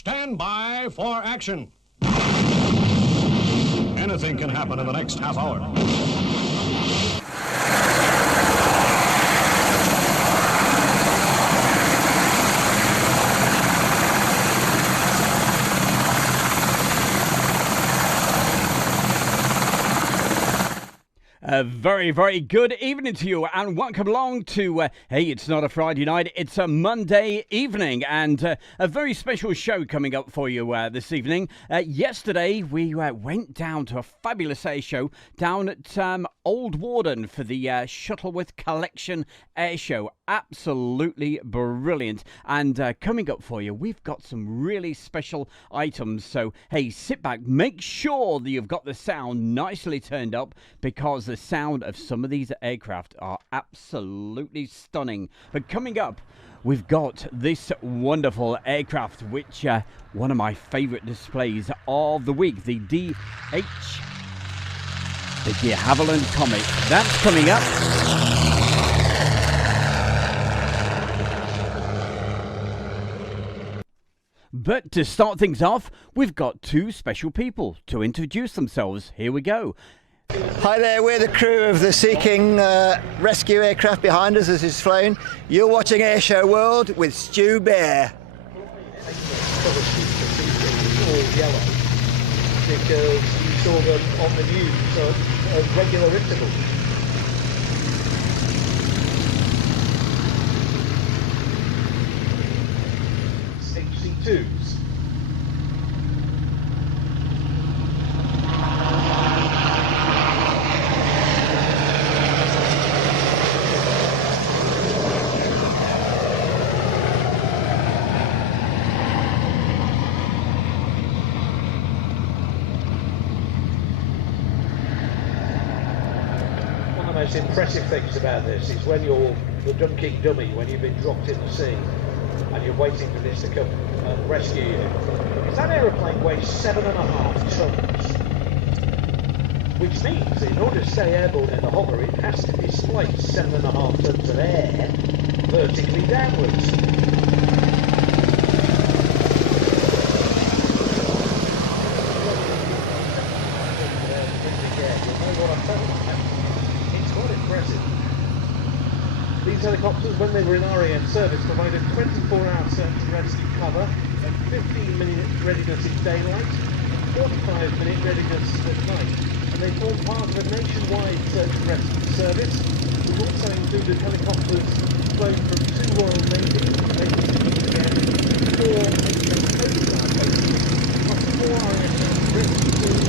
Stand by for action. Anything can happen in the next half hour. A very, very good evening to you, and welcome along to, hey, it's not a Friday night, it's a Monday evening, and a very special show coming up for you this evening. Yesterday, we went down to a fabulous air show down at Old Warden for the Shuttleworth Collection Air Show. Absolutely brilliant. And coming up for you, we've got some really special items. So, hey, sit back, make sure that you've got the sound nicely turned up, because the sound of some of these aircraft are absolutely stunning. But coming up, we've got this wonderful aircraft, which one of my favorite displays of the week, the de Havilland Comet. That's coming up. But to start things off, we've got two special people to introduce themselves. Here we go. Hi there, we're the crew of the Sea King rescue aircraft behind us as it's flown. You're watching Airshow World with Stu Bear. All yellow because you saw them on the news at regular intervals. HC2s. The most impressive things about this is when you're the dunking dummy, when you've been dropped in the sea and you're waiting for this to come and rescue you. Because that aeroplane weighs 7.5 tons, which means in order to stay airborne in the hover, it has to displace 7.5 tons of air vertically downwards. These helicopters, when they were in RAF service, provided 24-hour search and rescue cover and 15-minute readiness in daylight, 45-minute readiness at night. And they form part of a nationwide search and rescue service, which also included helicopters flown from 2 Royal Navy bases, 4 HM Coast Guard bases, plus 4 RAF rescue crews,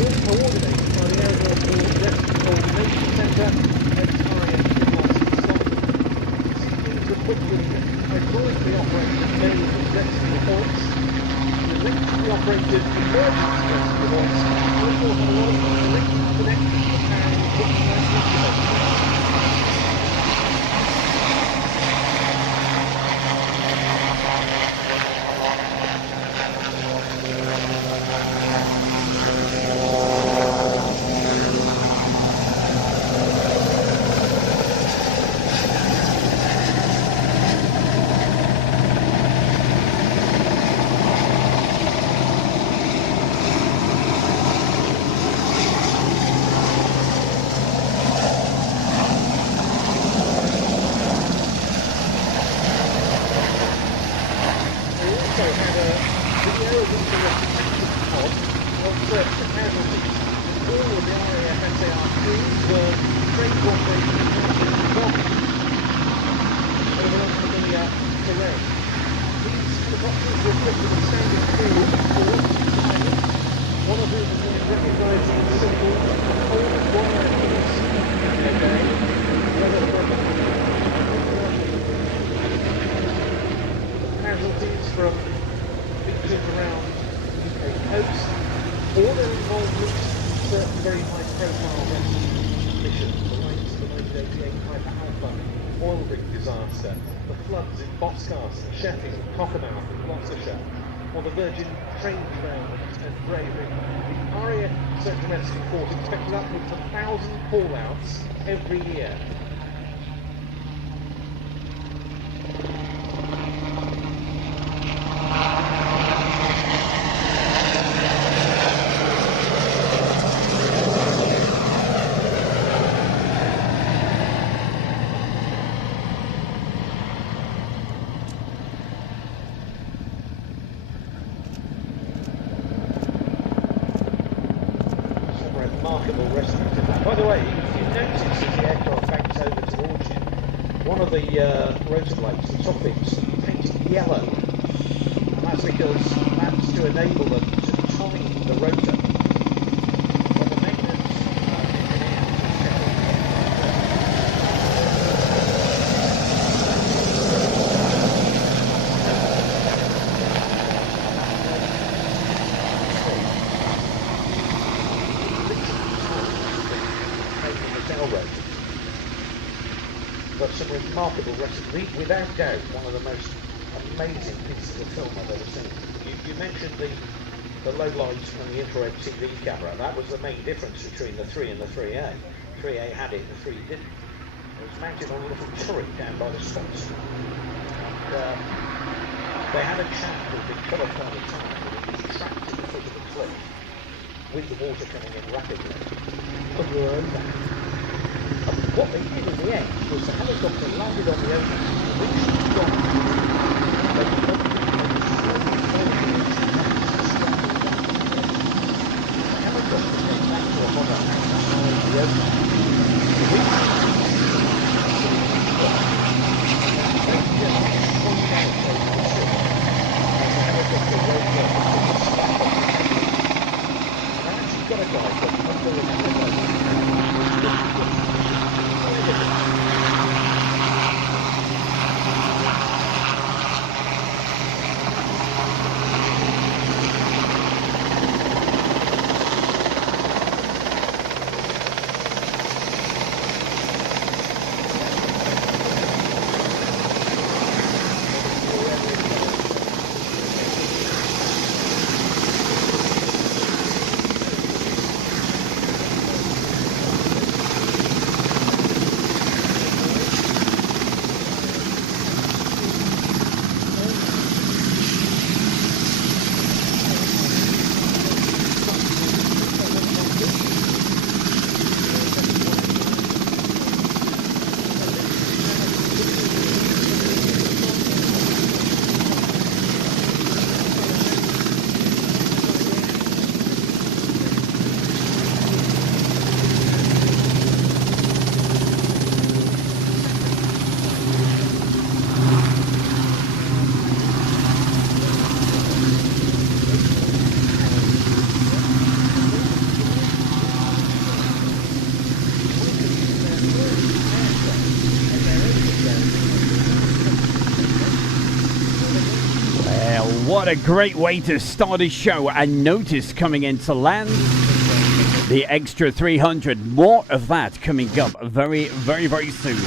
all coordinated by the Airborne Rescue Coordination Centre and RAF hydraulically operated main rescue hoists, the electrically operated emergency rescue hoists, also have a lot of electric connections and or the Virgin train derailment and bravery. The RAF Search and Rescue Force expected upwards of 1,000 call-outs every year. of the rotor blades, the top bits, painted yellow. And that's because that's to enable them to time the rotor. When the maintenance but some remarkable recipes, without doubt one of the most amazing pieces of film I've ever seen. You mentioned the low lights and the infrared TV camera. That was the main difference between the 3 and the 3A. 3A had it, the 3 didn't. It was mounted on a little turret down by the spots. And they had a chap who had been cut off by the time, but he was trapped in the foot of the cliff with the water coming in rapidly under her own back. What they did in the end was the helicopter landed on the ocean, reached the dock, they the helicopter came back to a hover outside the ocean, got a guy from under the helicopter. What a great way to start a show, and notice coming into land, the extra 300. More of that coming up very, very, very soon.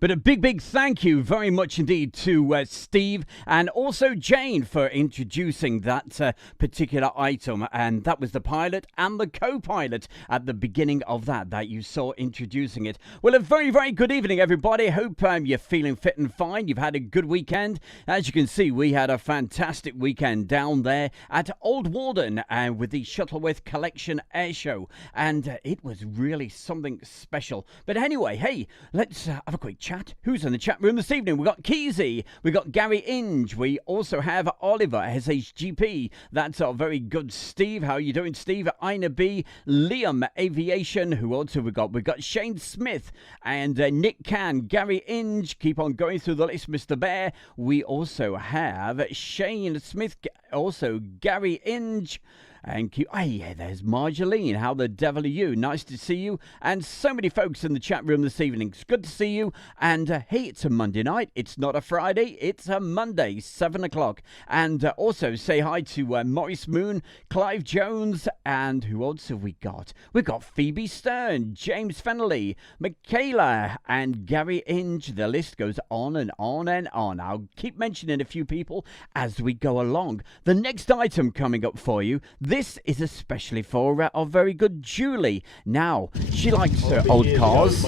But a big thank you very much indeed to Steve and also Jane for introducing that particular item. And that was the pilot and the co-pilot at the beginning of that you saw introducing it. Well, a very, very good evening, everybody. Hope you're feeling fit and fine. You've had a good weekend. As you can see, we had a fantastic weekend down there at Old Warden with the Shuttleworth Collection Air Show. And it was really something special. But anyway, hey, let's have a quick chat. Who's in the chat room this evening? We've got Keezy, we've got Gary Inge, we also have Oliver, SHGP, that's our very good Steve. How are you doing, Steve? Ina B, Liam Aviation, who also we've got Shane Smith and Nick Can, Gary Inge, keep on going through the list, Mr. Bear. We also have Shane Smith, also Gary Inge. And yeah, there's Marjolaine. How the devil are you? Nice to see you. And so many folks in the chat room this evening. It's good to see you. And hey, it's a Monday night. It's not a Friday. It's a Monday, 7 o'clock. And also say hi to Maurice Moon, Clive Jones, and who else have we got? We've got Phoebe Stern, James Fennelly, Michaela, and Gary Inge. The list goes on and on and on. I'll keep mentioning a few people as we go along. The next item coming up for you. This is especially for our very good Julie. Now, she likes her old cars.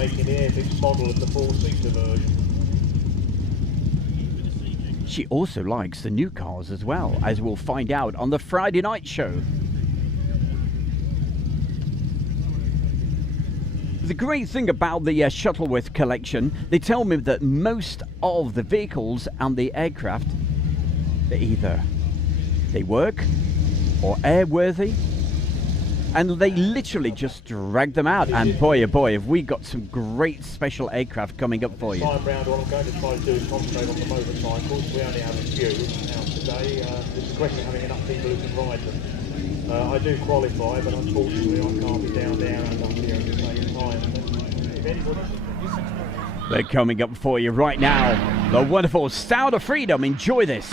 She also likes the new cars as well, as we'll find out on the Friday night show. The great thing about the Shuttleworth collection, they tell me that most of the vehicles and the aircraft, they work or airworthy, and they literally just dragged them out. And boy, oh boy, have we got some great special aircraft coming up for you. Time round, what I'm going to try to do is concentrate on the motorcycles. We only have a few out today. It's a question of having enough people who can ride them. I do qualify, but unfortunately I can't be down there and up here at the same time. But if anybody... They're coming up for you right now. The wonderful Sound of Freedom. Enjoy this.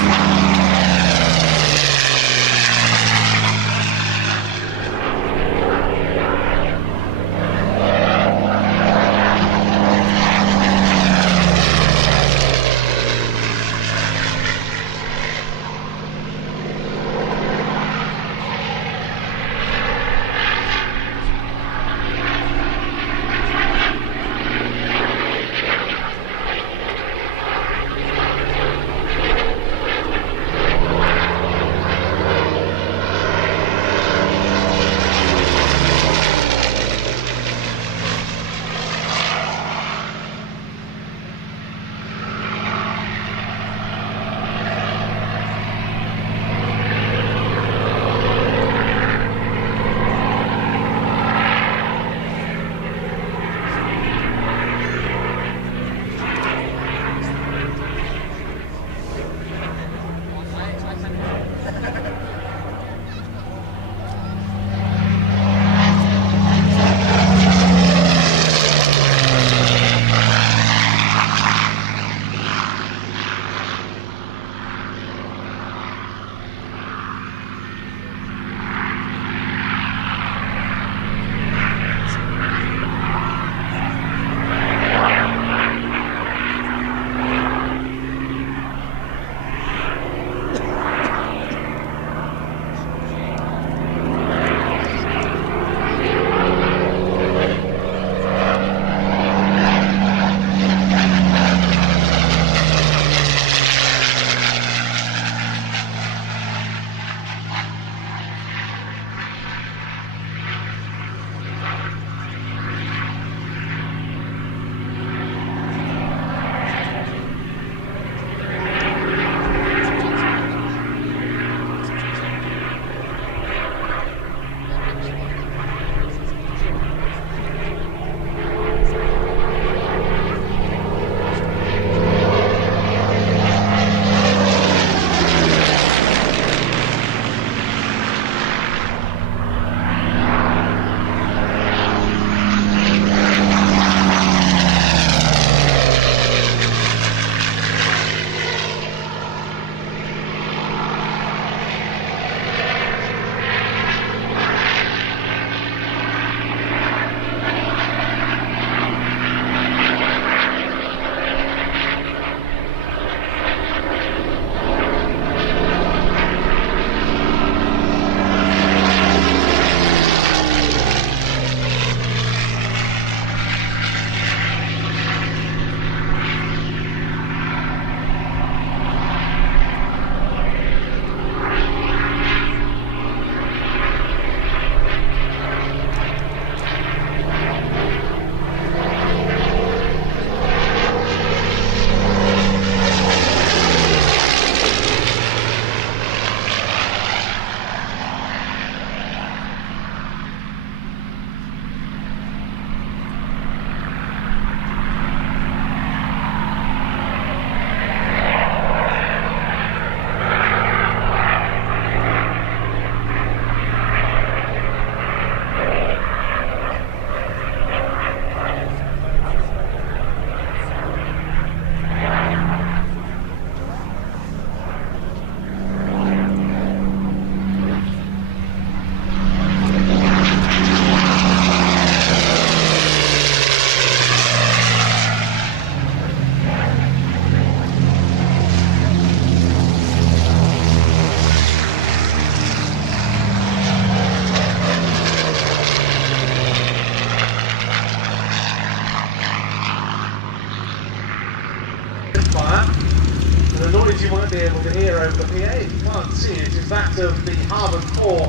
noise you won't be able to hear over the PA. You can't see it. It's that of the Harvard Core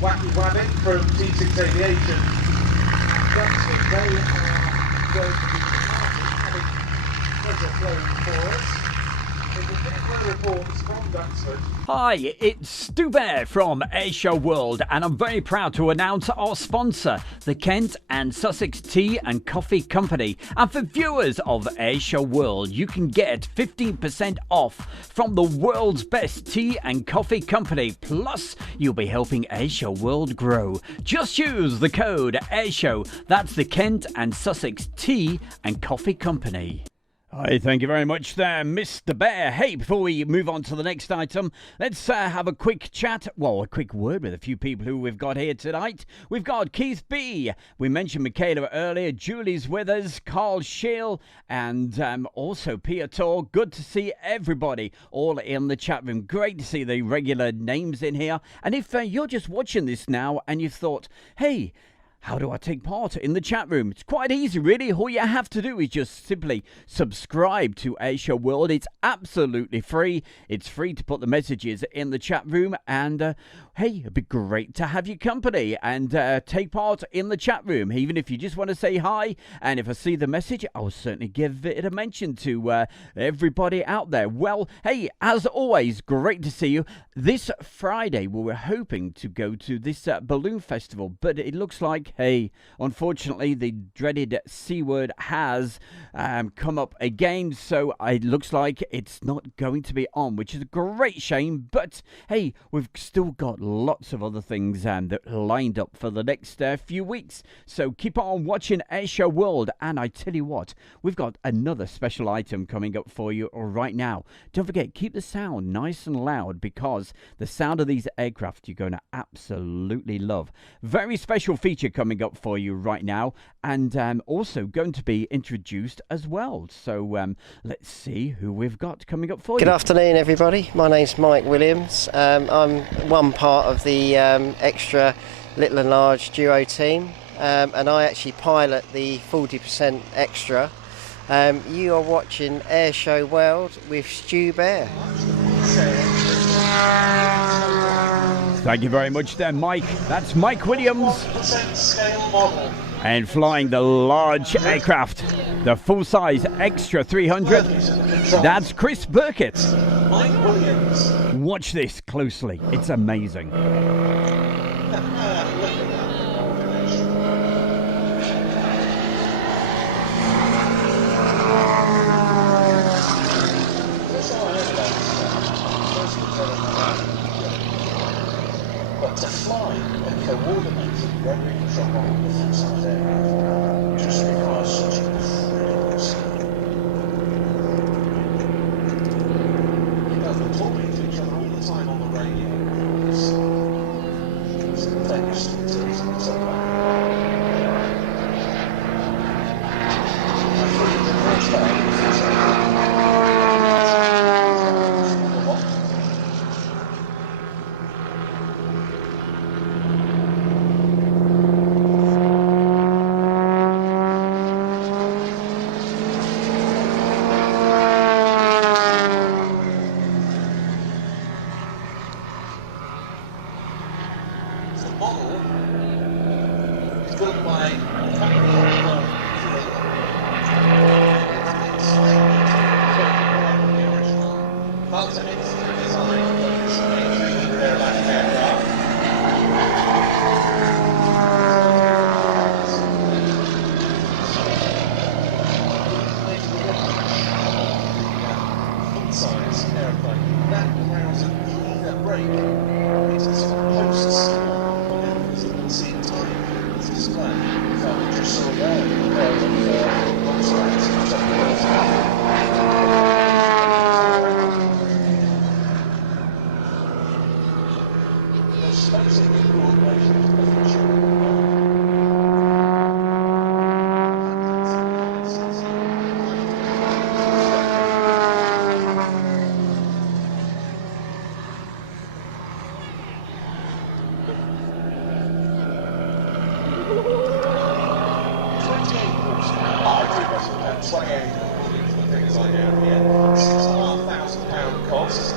Wacky Wabbit from T6 Aviation. That's it. They are going to be having pleasure flowing for us. Reports from Duxford. Hi, it's Stu Bear from Airshow World, and I'm very proud to announce our sponsor, the Kent and Sussex Tea and Coffee Company. And for viewers of Airshow World, you can get 15% off from the world's best tea and coffee company. Plus, you'll be helping Airshow World grow. Just use the code Airshow. That's the Kent and Sussex Tea and Coffee Company. Hi, thank you very much there, Mr. Bear. Hey, before we move on to the next item, let's have a quick chat, well, a quick word with a few people who we've got here tonight. We've got Keith B. We mentioned Michaela earlier. Julie's with us, Carl Scheel, and also Pia Tor. Good to see everybody all in the chat room. Great to see the regular names in here. And if you're just watching this now and you've thought, hey, how do I take part in the chat room? It's quite easy, really. All you have to do is just simply subscribe to Airshow World. It's absolutely free. It's free to put the messages in the chat room. And, hey, it'd be great to have your company and take part in the chat room. Even if you just want to say hi. And if I see the message, I'll certainly give it a mention to everybody out there. Well, hey, as always, great to see you. This Friday, we were hoping to go to this balloon festival, but it looks like, hey, unfortunately, the dreaded C word has come up again, so it looks like it's not going to be on, which is a great shame. But hey, we've still got lots of other things that are lined up for the next few weeks, so keep on watching Airshow World. And I tell you what, we've got another special item coming up for you right now. Don't forget, keep the sound nice and loud, because the sound of these aircraft you're going to absolutely love. Very special feature coming up for you right now, and also going to be introduced as well. So let's see who we've got coming up for you. Good afternoon, everybody. My name's Mike Williams. I'm one part of the extra Little and Large duo team, and I actually pilot the 40% extra. You are watching Airshow World with Stu Bear. Thank you very much there, Mike. That's Mike Williams. Scale model. And flying the large aircraft, the full-size Extra 300. That's Chris Burkett. Mike Williams. Watch this closely. It's amazing. But to fly a coordinated rotary control model with full-size aircraft just requires such incredible skill. You guys were talking to each other all the time on the radio. It's infectious activities and stuff like that.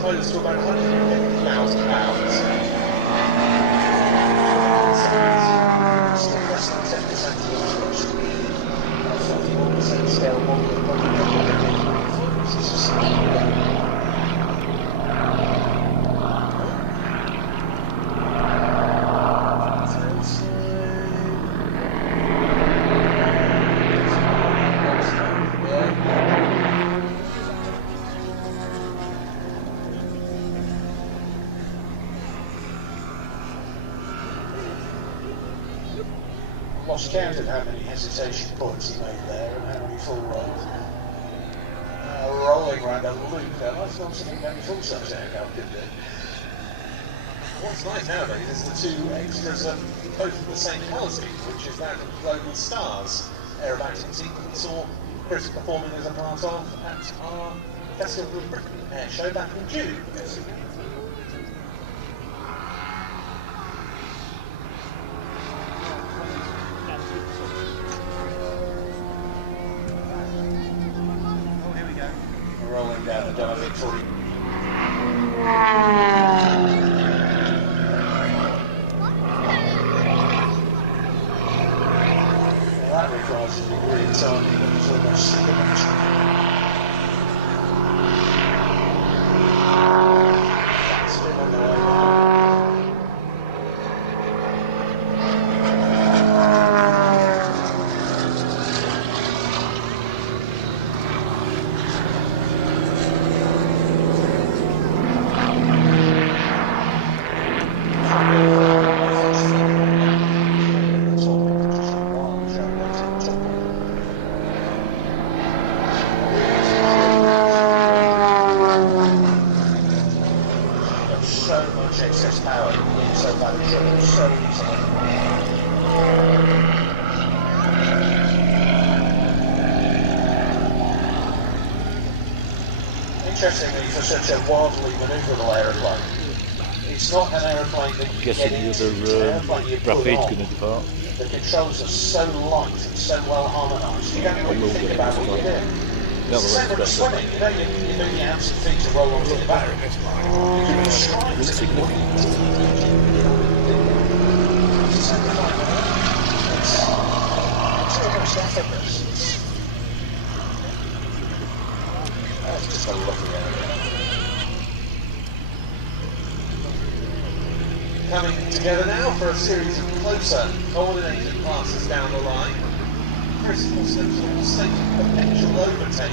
Close to about £150,000. Still less than 10% of the cost. 41% scale model of lost count of how many hesitation points he made there and how many full rolls. Rolling round a loop, that's not something many full-size aircraft can do. What's nice nowadays is the two extras are both of the same colour scheme, which is that of Global Stars aerobatic team that we saw Chris performing as a part of at our Festival of Britain air show back in June. Rolling down the diving 40. That requires a degree of timing that is almost supernaturally. Still on the way down. So much excess power so bad it's driven so easily. Interestingly, for such a wildly manoeuvrable aeroplane, it's not an aeroplane that you get into, it's an aeroplane you put on. The controls are so light and so well harmonised, you don't really think about what you're doing. It's separate to swimming, you know, you're doing your hands and feet to roll onto the back. You can strive to be looking at it. It's almost effortless. That's just a lovely area. Coming together now for a series of closer, coordinated passes down the line. Crystal slips on the state of potential overtake.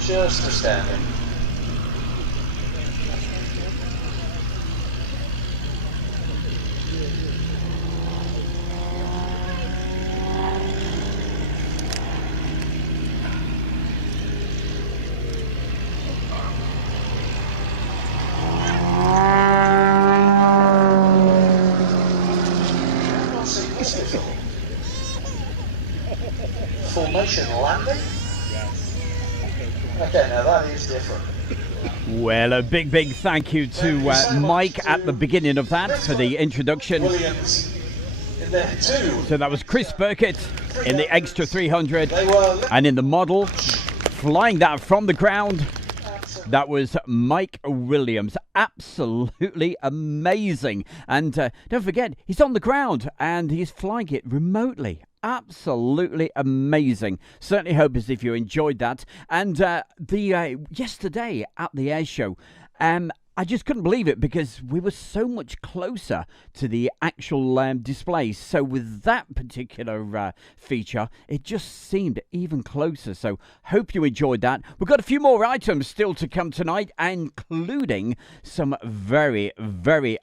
Just astounding. Formation landing? Okay, now that is different. Well, a big thank you to Mike at the beginning of that for the introduction. Williams in there too. So that was Chris Burkett in the Extra 300 and in the model, flying that from the ground. That was Mike Williams. Absolutely amazing. And don't forget, he's on the ground and he's flying it remotely. Absolutely amazing. Certainly hope as if you enjoyed that. And yesterday at the air show, I just couldn't believe it because we were so much closer to the actual display. So with that particular feature, it just seemed even closer. So hope you enjoyed that. We've got a few more items still to come tonight, including some very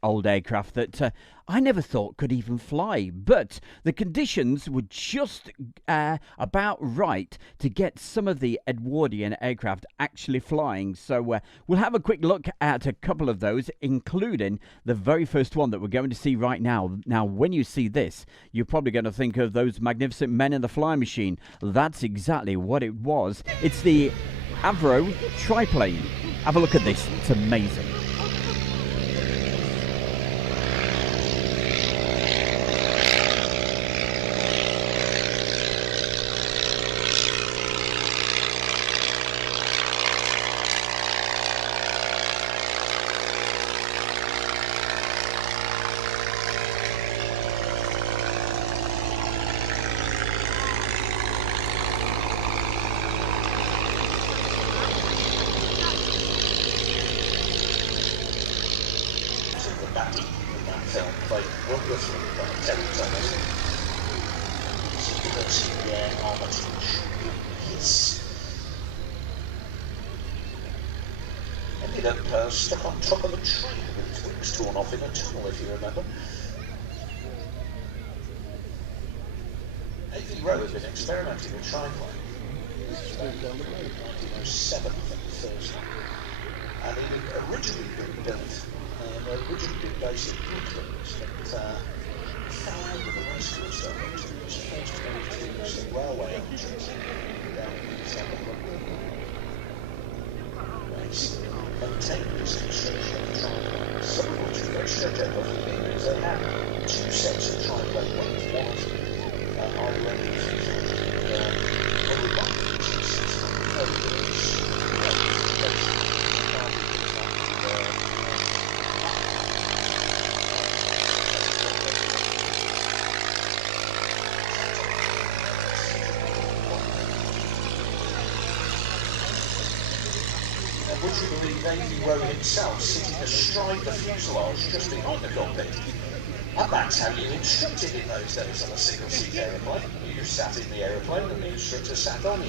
old aircraft that I never thought could even fly, but the conditions were just about right to get some of the Edwardian aircraft actually flying. So we'll have a quick look at a couple of those, including the very first one that we're going to see right now. Now, when you see this, you're probably going to think of those magnificent men in the flying machine. That's exactly what it was. It's the Avro triplane. Have a look at this. It's amazing. see the air armour hiss. Ended up stuck on top of a tree with its wings torn off in a tunnel, if you remember. AV Row has been experimenting with triplane. This is back down the road, 1907, I think, Thursday. And it had originally been built, originally been based in Brooklands, but fell out of the race course that it was first moved to the railway entrance down in the south of London. It's maintained this construction of triplane, some of which are very straightforward because they have two sets of triplane wings. One of them are ready for would you believe AV Row himself sitting astride the fuselage just behind the cockpit? And that's how you instructed in those days on a single-seat aeroplane. You sat in the aeroplane and the instructor sat on you.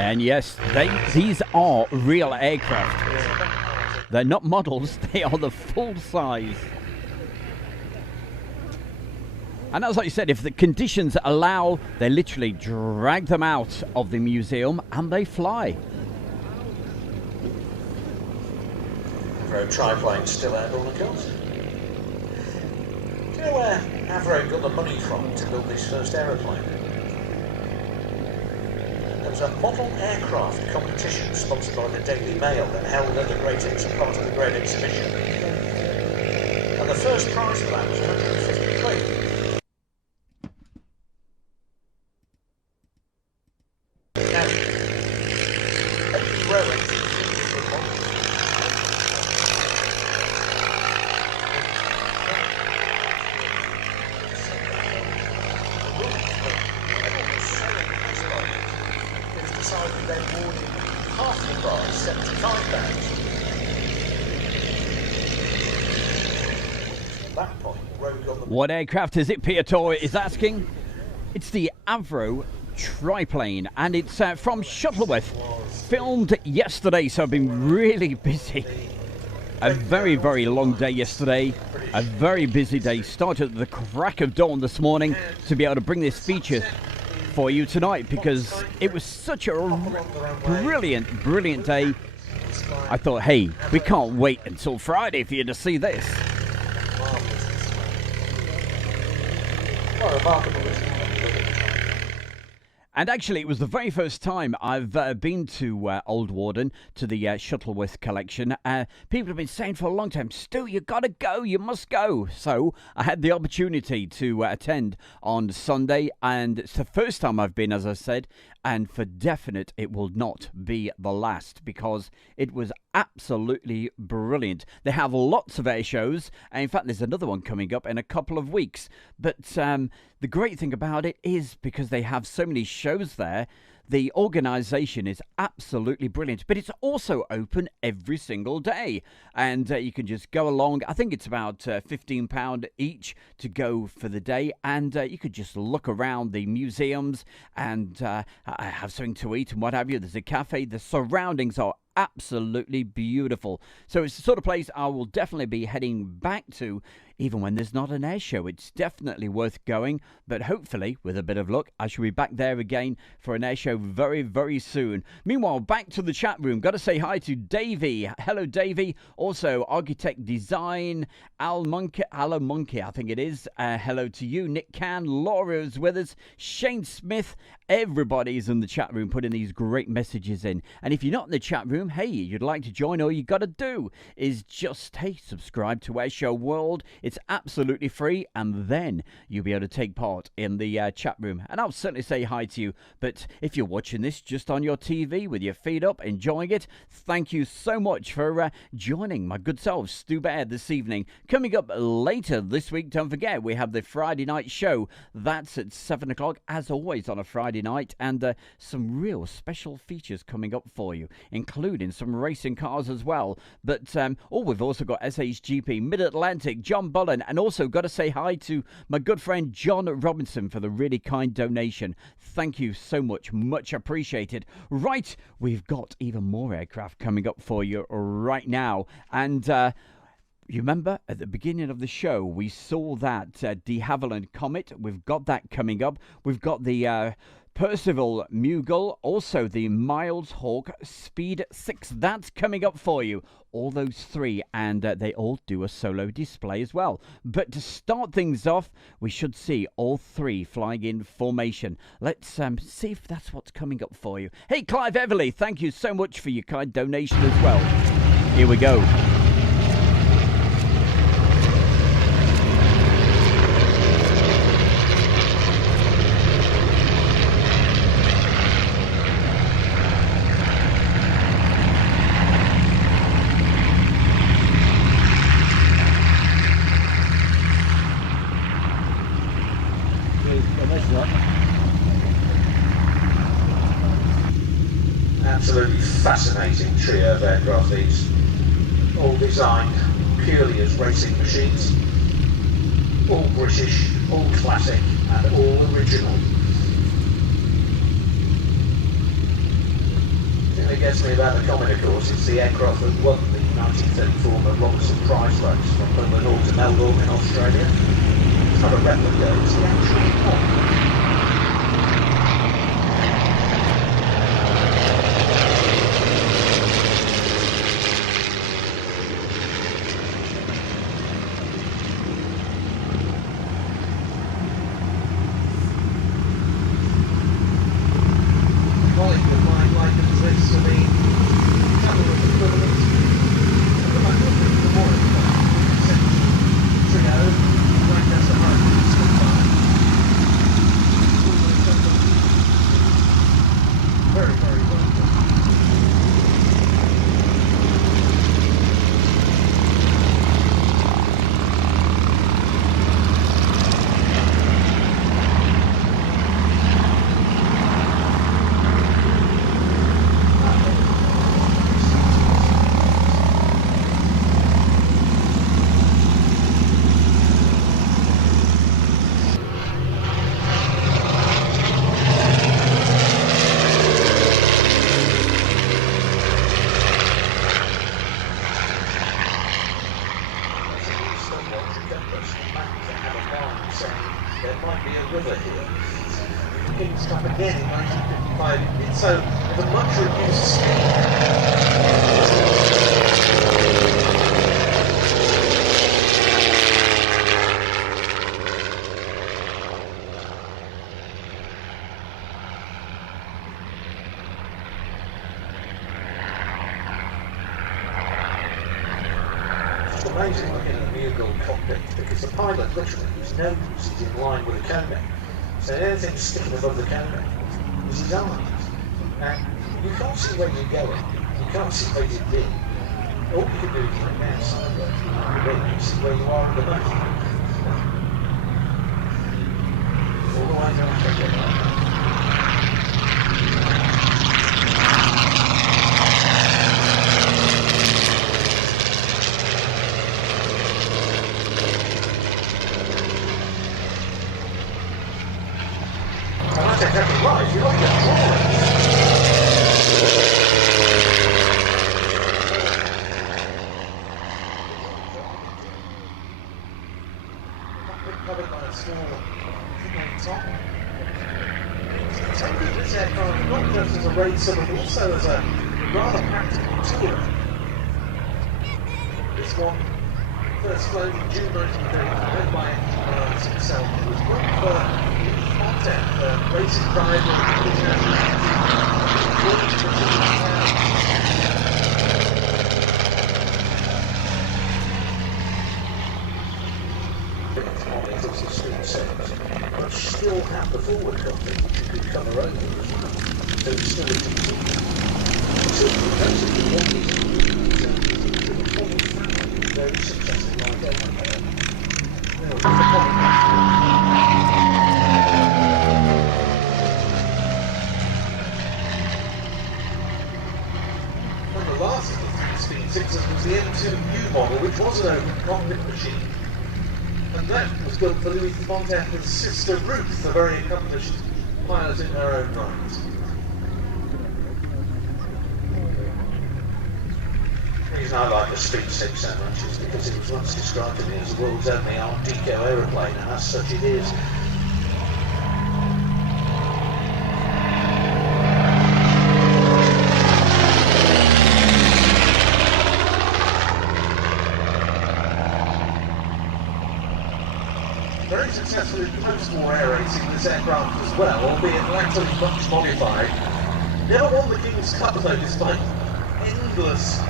And yes, these are real aircraft. They're not models, they are the full size. And as I said, if the conditions allow, they literally drag them out of the museum and they fly. Avro triplanes still airborne, of course. Do you know where Avro got the money from to build this first aeroplane? There was a model aircraft competition sponsored by the Daily Mail that held at the Great part of the Great Exhibition. And the first prize for that was 150 quid. Now, AV Row What aircraft is it, Piotr is asking? It's the Avro triplane, and it's from Shuttleworth. Filmed yesterday, so I've been really busy. A very, very long day yesterday. A very busy day. Started at the crack of dawn this morning to be able to bring this feature for you tonight because it was such a brilliant, brilliant day. I thought, hey, we can't wait until Friday for you to see this. And actually, it was the very first time I've been to Old Warden, to the Shuttleworth collection. People have been saying for a long time, Stu, you gotta go, you must go. So I had the opportunity to attend on Sunday, and it's the first time I've been, as I said, and for definite it will not be the last because it was absolutely brilliant. They have lots of air shows, and in fact there's another one coming up in a couple of weeks. But the great thing about it is because they have so many shows there, the organisation is absolutely brilliant, but it's also open every single day. And you can just go along. I think it's about £15 each to go for the day. And you could just look around the museums and have something to eat and what have you. There's a cafe. The surroundings are absolutely beautiful. So it's the sort of place I will definitely be heading back to, even when there's not an air show. It's definitely worth going, but hopefully, with a bit of luck, I shall be back there again for an air show very, very soon. Meanwhile, back to the chat room. Got to say hi to Davey. Hello, Davey. Also, Architect Design, Al Monkey, I think it is. Hello to you. Nick Can, Laura is with us. Shane Smith. Everybody's in the chat room putting these great messages in. And if you're not in the chat room, hey, you'd like to join, all you got to do is just, hey, subscribe to Airshow World. It's absolutely free, and then you'll be able to take part in the chat room. And I'll certainly say hi to you. But if you're watching this just on your TV with your feet up, enjoying it, thank you so much for joining my good self, Stu Bear, this evening. Coming up later this week, don't forget, we have the Friday night show. That's at 7 o'clock, as always, on a Friday night. And some real special features coming up for you, including some racing cars as well. But we've also got SHGP, Mid-Atlantic, John Bullen, and also got to say hi to my good friend John Robinson for the really kind donation. Thank you so much. Much appreciated. Right, we've got even more aircraft coming up for you right now. And you remember at the beginning of the show, we saw that de Havilland Comet. We've got that coming up. We've got the Percival Mughal, also the Miles Hawk Speed 6. That's coming up for you. All those three, and they all do a solo display as well. But to start things off, we should see all three flying in formation. Let's see if that's what's coming up for you. Hey, Clive Everly, thank you so much for your kind donation as well. Here we go. Absolutely fascinating trio of aircraft these, all designed purely as racing machines, all British, all classic and all original. The thing that gets me about the Comet, of course, is the aircraft that won the 1934 McRobertson Prize Race from Plymouth to Melbourne in Australia. It's not a replica, it's the actual one. Amazing looking at the Mughal cockpit because the pilot literally his nose is in line with the cone. So anything sticking above the cone is his eyes. And you can't see where you're going, you can't see where you've been. All you can do is look down sideways behind the wing and see where you are in the back. All the way down to the right, you look at drawings. Covered by a small top. It's intended this aircraft not just as a racer but also as a rather practical tour. This one first flown in June 1930, led by Miles himself. It was one for content, racing pride and bit on it as the speed settings, but still have the forward cockpit which you could cover over as well. So it's still a GT. So basically what is very successful like Airband. Now, just a comment. One of the last of the three Speed 6s was the M2U model, which was an open cockpit machine. And that was built for Louis Fontaine's sister Ruth, a very accomplished pilot in her own right. The reason I like the Speed 6 so much is because it was once described to me as the world's only Art Deco aeroplane, and as such it is. Very successful in post-war air racing, this aircraft as well, albeit latterly much modified. Never won the King's Cup though, despite endless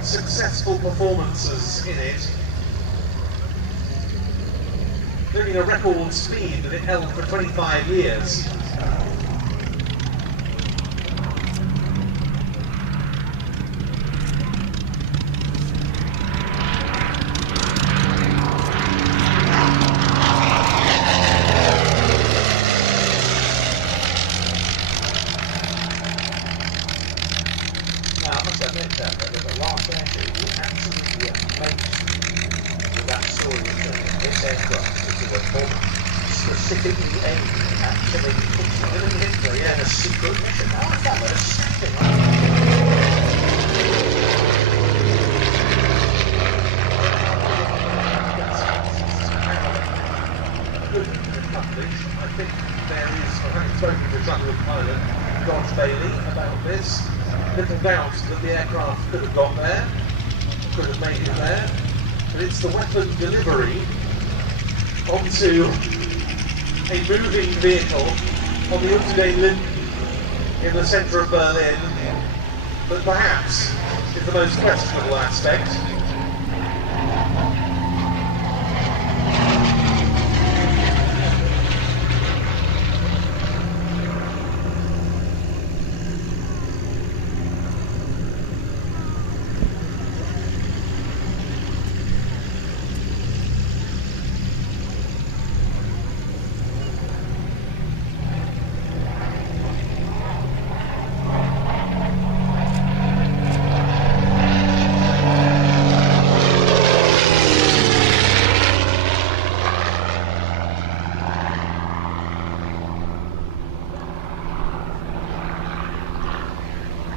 successful performances in it. Doing a record speed that it held for 25 years. The last entry was absolutely amazing with that story of this aircraft is a specifically aimed at killing Hillary Hitler, yeah, in a secret mission. How is that? There's something like good accomplished. I think there is, I haven't spoken to the Shuttleworth pilot, George Bailey, about this. Little doubt that the aircraft could have got there, could have made it there, but it's the weapon delivery onto a moving vehicle on the Unter Linden in the centre of Berlin that perhaps is the most questionable aspect.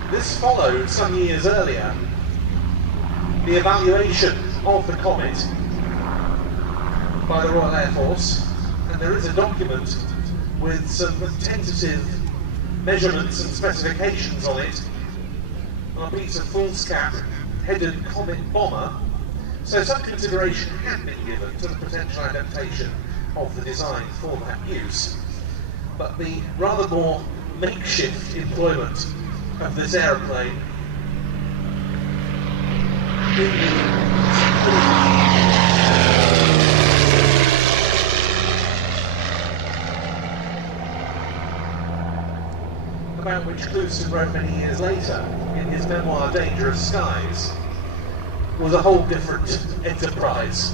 This followed some years earlier the evaluation of the comet by the Royal Air Force, and there is a document with some tentative measurements and specifications on it on a piece of foolscap headed comet bomber, so some consideration had been given to the potential adaptation of the design for that use, but the rather more makeshift employment of this aeroplane about which Clouston wrote many years later in his memoir Dangerous Skies was a whole different enterprise.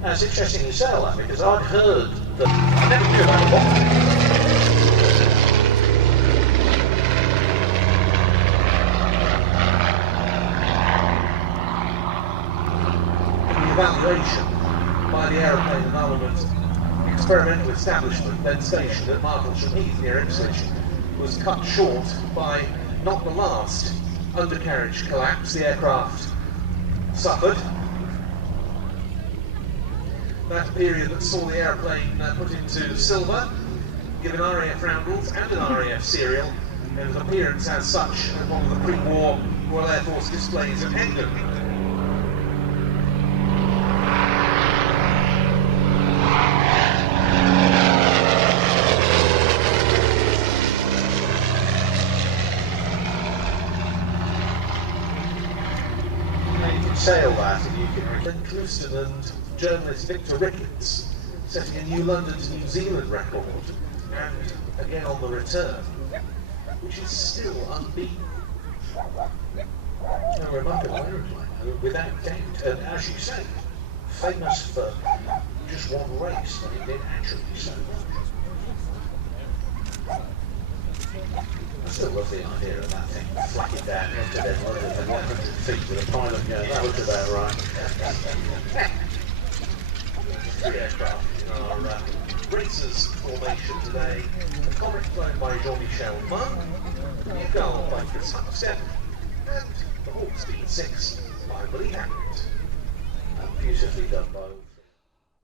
That's interesting you say all that, because I'd heard that I never knew about the bomb. Evaluation by the Aeroplane and Armament Experimental Establishment, then stationed at Martlesham Heath near Ipswich, was cut short by not the last undercarriage collapse the aircraft suffered. That period that saw the aeroplane put into silver, given RAF roundels and an RAF serial, and its appearance as such at one of the pre-war Royal Air Force displays at Hendon. Sail that, and you can Ben Clouston and journalist Victor Ricketts setting a new London to New Zealand record, and again on the return, which is still unbeaten. A remarkable aeroplane, without doubt, and as you say, famous for just one race, but it did actually so much. I still love the idea of that thing flapping down into dead low at 100 feet with a pilot going, that looks about right. Three aircraft in our racers formation today. The Comet flown by Jean-Michel Munn, the Eagle by Chris Huxton, and the Hawk Speed 6 by Willie Hammond. Beautifully done both.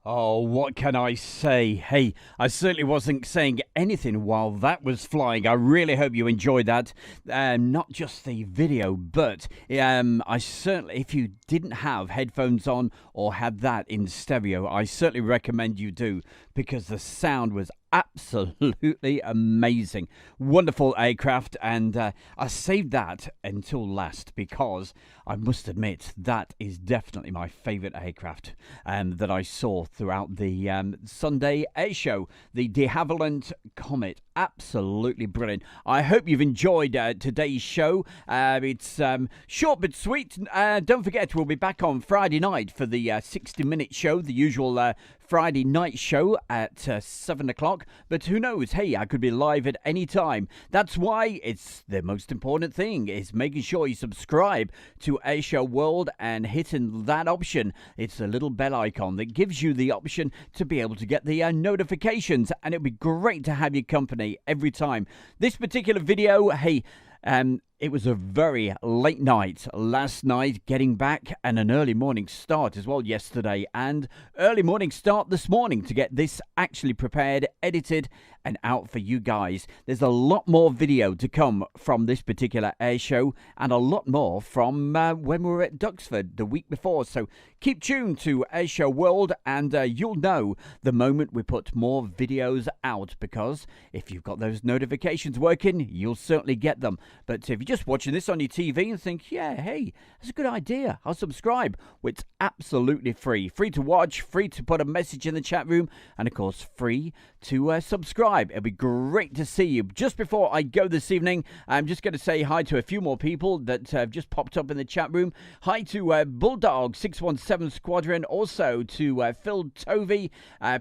Oh, what can I say? Hey, I certainly wasn't saying anything while that was flying. I really hope you enjoyed that. Not just the video, but I certainly, if you didn't have headphones on or had that in stereo, I certainly recommend you do, because the sound was absolutely amazing. Wonderful aircraft, and I saved that until last because I must admit that is definitely my favourite aircraft that I saw throughout the Sunday air show, the de Havilland Comet. Absolutely brilliant. I hope you've enjoyed today's show. It's short but sweet. Don't forget, we'll be back on Friday night for the 60-minute show, the usual Friday night show at 7 o'clock. But who knows? Hey, I could be live at any time. That's why it's the most important thing is making sure you subscribe to Airshow World and hitting that option. It's a little bell icon that gives you the option to be able to get the notifications, and it'd be great to have your company every time. This particular video, hey, it was a very late night last night getting back, and an early morning start as well yesterday, and early morning start this morning to get this actually prepared, edited and out for you guys. There's a lot more video to come from this particular air show, and a lot more from when we were at Duxford the week before. So keep tuned to Airshow World, and you'll know the moment we put more videos out, because if you've got those notifications working, you'll certainly get them. But if you're just watching this on your TV and think, yeah, hey, that's a good idea, I'll subscribe. Well, it's absolutely free. Free to watch, free to put a message in the chat room, and of course free to subscribe. It'll be great to see you. Just before I go this evening, I'm just going to say hi to a few more people that have just popped up in the chat room. Hi to Bulldog 617 Squadron, also to Phil Tovey.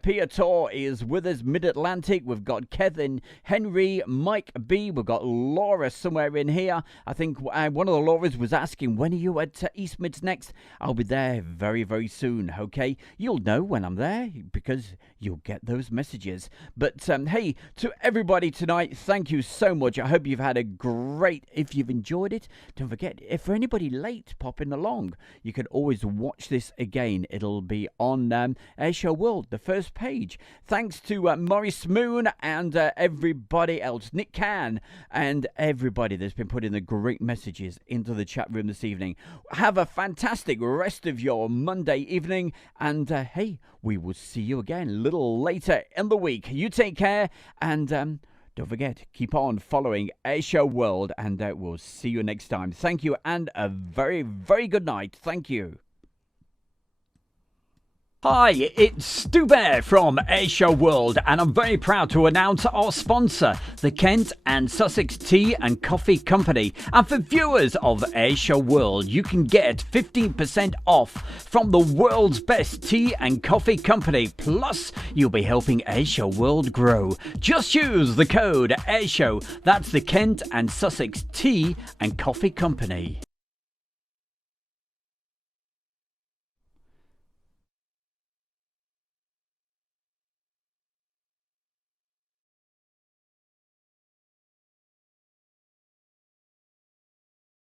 Pia Tor is with us, Mid-Atlantic. We've got Kevin Henry, Mike B. We've got Laura somewhere in here. I think one of the Lauras was asking, when are you at East Mids next? I'll be there very, very soon, okay? You'll know when I'm there because you'll get those messages. But hey, to everybody tonight, thank you so much. I hope you've had a great, if you've enjoyed it, don't forget, if for anybody late popping along, you can always watch this again. It'll be on Airshow World, the first page. Thanks to Maurice Moon and everybody else, Nick Can, and everybody that's been putting the great messages into the chat room this evening. Have a fantastic rest of your Monday evening, and hey, we will see you again a little later in the week. You take care, and don't forget, keep on following Airshow World, and we'll see you next time. Thank you, and a very, very good night. Thank you. Hi, it's Stu Bear from Airshow World, and I'm very proud to announce our sponsor, the Kent and Sussex Tea and Coffee Company. And for viewers of Airshow World, you can get 15% off from the world's best tea and coffee company. Plus, you'll be helping Airshow World grow. Just use the code AIRSHOW. That's the Kent and Sussex Tea and Coffee Company.